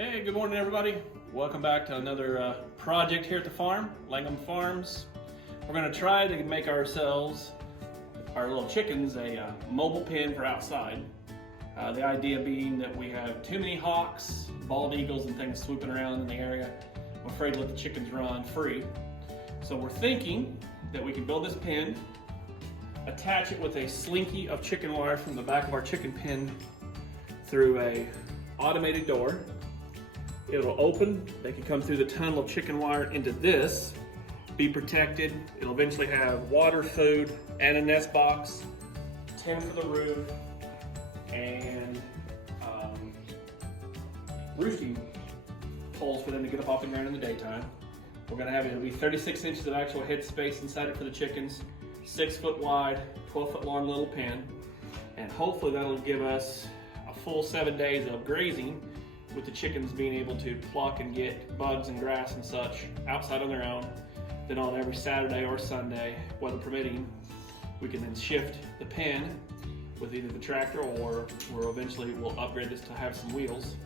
Hey, good morning everybody. Welcome back to another project here at the farm, Langham Farms. We're going to try to make ourselves, our little chickens, a mobile pen for outside. The idea being that we have too many hawks, bald eagles and things swooping around in the area. I'm afraid to let the chickens run free. So we're thinking that we can build this pen, attach it with a slinky of chicken wire from the back of our chicken pen through a automated door. It'll open, they can come through the tunnel of chicken wire into this, be protected. It'll eventually have water, food, and a nest box, tin for the roof, and roosting poles for them to get up off the ground in the daytime. We're gonna have it'll be 36 inches of actual head space inside it for the chickens, 6 foot wide, 12 foot long little pen, and hopefully that'll give us a full 7 days of grazing, with the chickens being able to pluck and get bugs and grass and such outside on their own. Then on every Saturday or Sunday, weather permitting, we can then shift the pen with either the tractor or eventually we'll upgrade this to have some wheels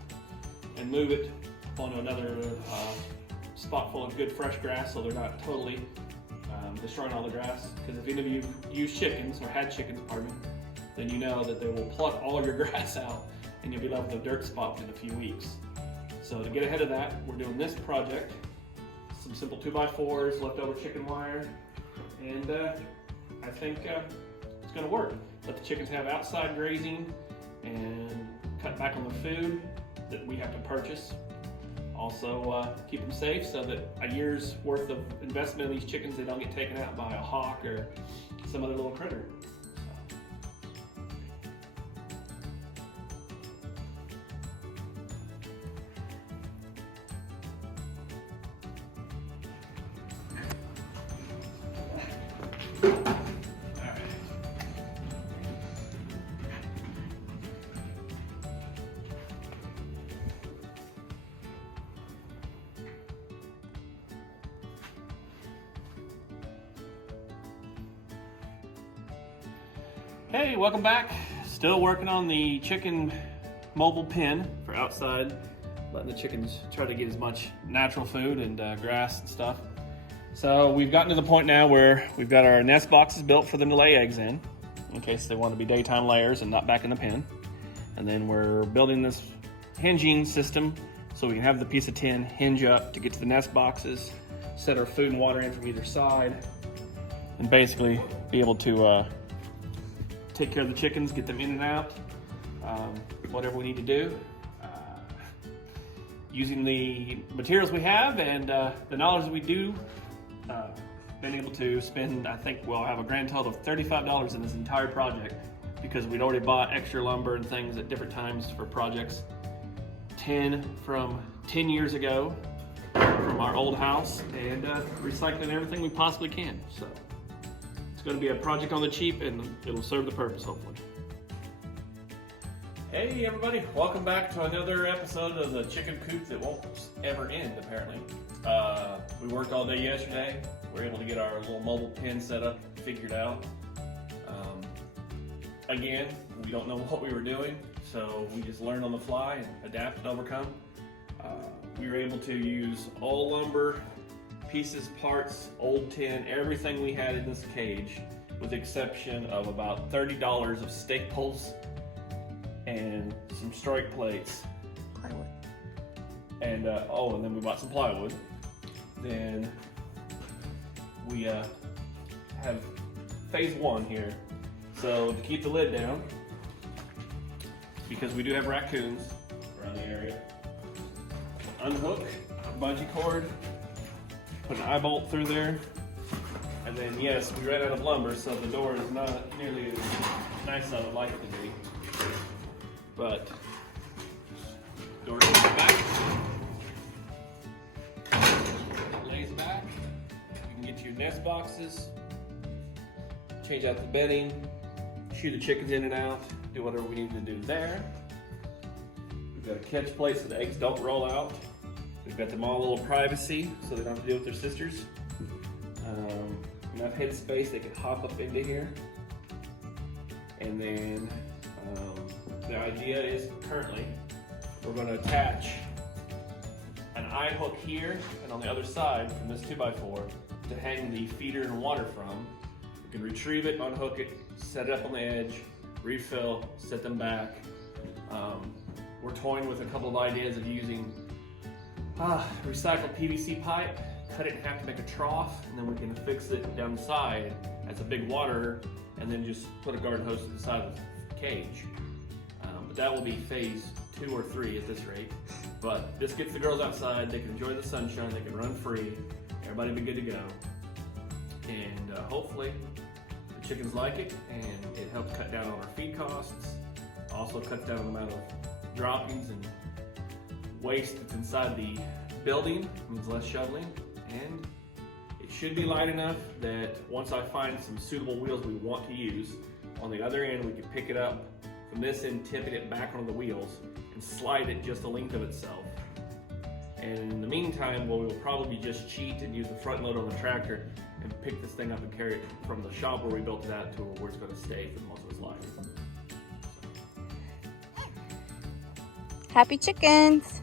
and move it onto another spot full of good fresh grass so they're not totally destroying all the grass. Because if any of you use chickens or had chickens, pardon me, then you know that they will pluck all of your grass out and you'll be left with a dirt spot within a few weeks. So to get ahead of that, we're doing this project. Some simple 2x4s, leftover chicken wire, and I think it's gonna work. Let the chickens have outside grazing and cut back on the food that we have to purchase. Also keep them safe so that a year's worth of investment in these chickens, they don't get taken out by a hawk or some other little critter. Hey, welcome back. Still working on the chicken mobile pen for outside, letting the chickens try to get as much natural food and grass and stuff. So we've gotten to the point now where we've got our nest boxes built for them to lay eggs in case they want to be daytime layers and not back in the pen. And then we're building this hinging system so we can have the piece of tin hinge up to get to the nest boxes, set our food and water in from either side, and basically be able to take care of the chickens, get them in and out, whatever we need to do. Using the materials we have and the knowledge we do, been able to spend, I think we'll have a grand total of $35 in this entire project because we'd already bought extra lumber and things at different times for projects. Tin from 10 years ago from our old house and recycling everything we possibly can. So it's going to be a project on the cheap and it'll serve the purpose, hopefully. Hey everybody, welcome back to another episode of the chicken coop that won't ever end, apparently. We worked all day yesterday. We were able to get our little mobile pen set up, figured out. Again, we don't know what we were doing, so we just learned on the fly and adapt and overcome. We were able to use all lumber, pieces, parts, old tin, everything we had in this cage, with the exception of about $30 of staples and some strike plates. Plywood. And and then we bought some plywood. Then we have phase one here. So to keep the lid down, because we do have raccoons around the area, unhook a bungee cord, put an eye bolt through there, and then yes, we ran out of lumber, so the door is not nearly as nice as I would like it to be. But door goes back, lays back. You can get your nest boxes, change out the bedding, shoo the chickens in and out, do whatever we need to do there. We've got a catch plate so the eggs don't roll out. We've got them all a little privacy so they don't have to deal with their sisters. Enough head space they can hop up into here. And then the idea is currently we're going to attach eye hook here and on the other side from this 2x4 to hang the feeder and water from. You can retrieve it, unhook it, set it up on the edge, refill, set them back. We're toying with a couple of ideas of using recycled PVC pipe, cut it in half to make a trough, and then we can fix it down the side as a big water, and then just put a garden hose to the side of the cage. But that will be phase 2 or 3 at this rate. But this gets the girls outside, they can enjoy the sunshine, they can run free, everybody will be good to go. And hopefully the chickens like it, and it helps cut down on our feed costs. Also cuts down on the amount of droppings and waste that's inside the building, means less shoveling, and it should be light enough that once I find some suitable wheels we want to use, on the other end we can pick it up from this end, tipping it back onto the wheels, and slide it just the length of itself. And in the meantime, we'll probably just cheat and use the front load on the tractor and pick this thing up and carry it from the shop where we built it out to where it's going to stay for most of its life. Happy chickens!